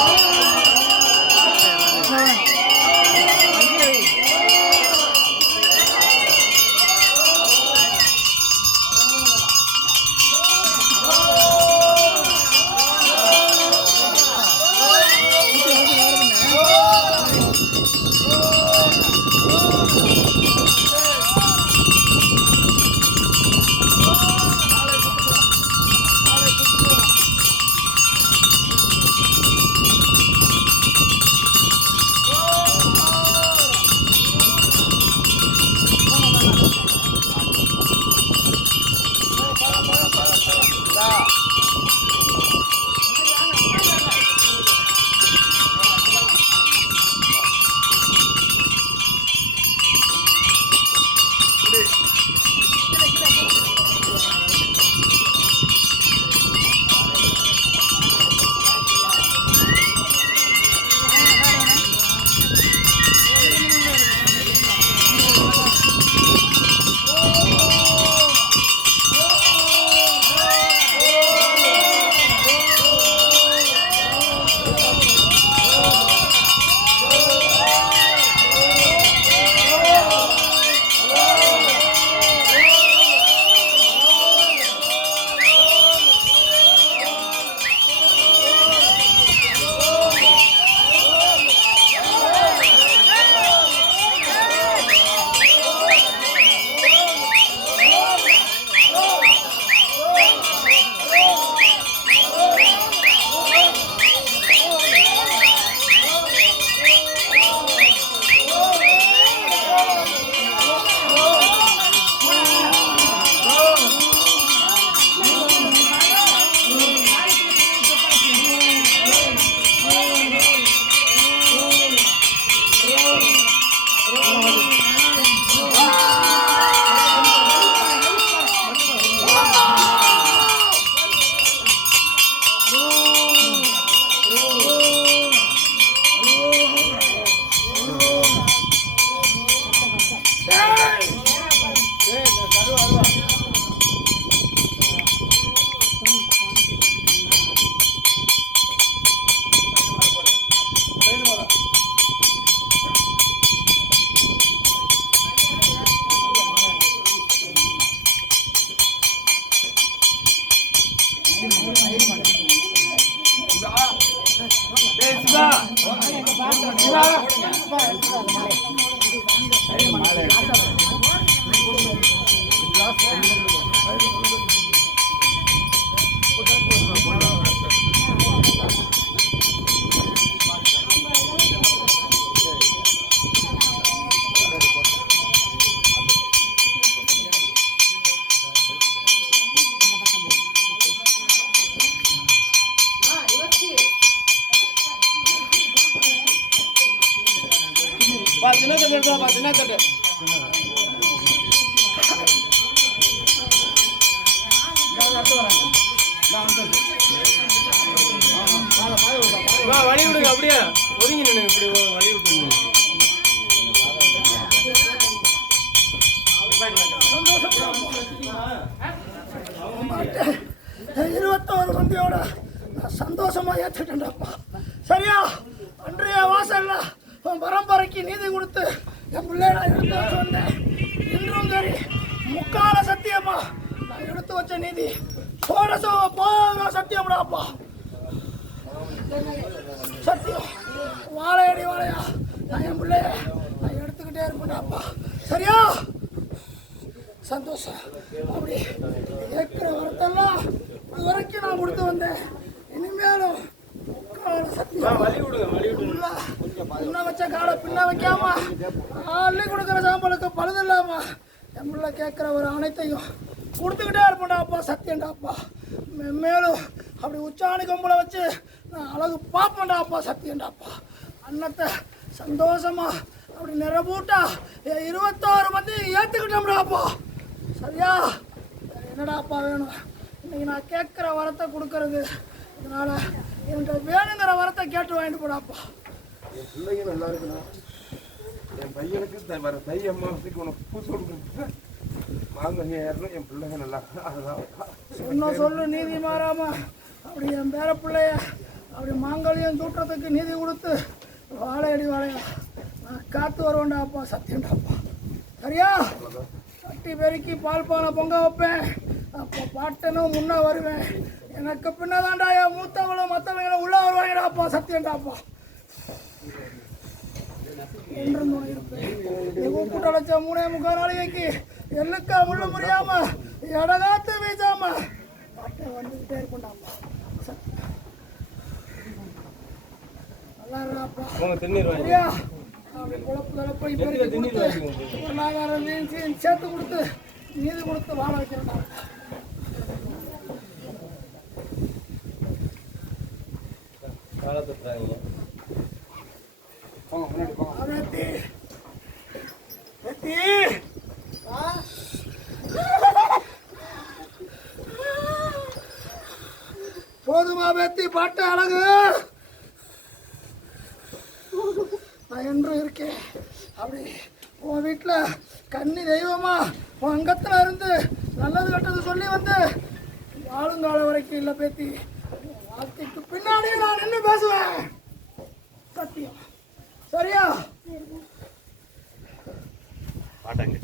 Oh! Siva பா சின்ன தட்டு சின்ன தட்டு வழி விடுங்க அப்படியே ஒதுங்கி நின்னுங்க இப்படி வழி விட்டுருங்க இருபத்தோரு மந்தியோட சந்தோஷமா ஏத்துட்டேன்டாப்பா சரியா? அன்றைய வாசல்ல உன் பரம்பரைக்கு நீதி கொடுத்து என் பிள்ளை நான் எடுத்து வச்சு வந்தேன் இன்றும் சரி முக்கால சத்தியமா நான் எடுத்து வச்ச நீதி சோரசோ போக சத்தியம்டாப்பா சத்தியம். வாழையடி வாழையா? நான் என் பிள்ளைய நான் எடுத்துக்கிட்டே இருப்பேன்டாப்பா சரியா? சந்தோஷம். அப்படி கேட்கிற வரத்தெல்லாம் இது வரைக்கும் நான் கொடுத்து வந்தேன். இனிமேலும் சத்தியம். பின்ன வச்ச காலை பின்ன வைக்காமா அள்ளி கொடுக்குற சாம்பலுக்கு பழுது இல்லாம என் பிள்ளை கேட்குற ஒரு அனைத்தையும் கொடுத்துக்கிட்டே இருப்பேன்டாப்பா சத்தியம்டாப்பா மென்மேலும் மேலும் அப்படி உச்சாணி கொம்பளை வச்சு நான் அழகு பார்ப்பேன்டாப்பா சத்தியம்டாப்பா அன்னத்தை சந்தோஷமா அப்படி நிறபூட்டா என் இருபத்தாறு மந்தி ஏற்றுக்கிட்டோம்டாப்பா சரியா? என்னடாப்பா வேணும்? இன்னைக்கு நான் கேட்குற வரத்தை கொடுக்கறது இதனால் என்கிட்ட வேணுங்கிற வரத்தை கேட்டு வாங்கிட்டு போடாப்பா. என் பிள்ளைங்க நல்லா இருக்கணும். என் பையனுக்கு வர தை அம்மாவசைக்கு உனக்கு பூத்து கொடுக்கணும் மாங்கல்யம் ஏறணும். என் பிள்ளைங்க நல்லா அதுதான். சொன்ன சொல்லு நீதி மாறாமா. அப்படி என் பேர பிள்ளைய அப்படி மாங்கல்யம் சூட்டுறதுக்கு நீதி கொடுத்து வாழையடி வாழையா. நான் காத்து வருவேன்டாப்பா அப்பா சரியா? கட்டி பெருக்கி பால் பானை பொங்க வைப்பேன். அப்போ பாட்டனும் முன்னே வருவேன். எனக்கு பின்னதாண்டா என் மூத்தவங்களும் மற்றவங்களும் உள்ளே வருவாங்கடா அப்பா சத்தியம்டா அப்பா. என்றும் அழைச்ச மூணே முக்கால் நாளைக்கு என்னக்கா முள்ள முடியாம? இடகாத்து வீசாம? பாட்டை வந்துக்கிட்டே சத்தியம். நல்லா அப்படி குழப்பு கொடுத்து பொருளாதாரம் சேர்த்து கொடுத்து நீதி கொடுத்து வாழ காலத்துறாங்க போங்க முன்னாடி போங்க வெத்தி வெத்தி போதுமா வெத்தி பாட்டு அழகு. நான் என்றும் இருக்கேன். அப்படி உன் வீட்டில் கன்னி தெய்வமா? உன் அங்கத்தில் இருந்து நல்லது கெட்டது சொல்லி வந்து வாழுங்காலம் வரைக்கும் இல்லை பேத்தி. உன் வாழ்க்கைக்கு பின்னாடியே நான் நின்று பேசுவேன். சத்தியம். சரியா? பாட்டாங்க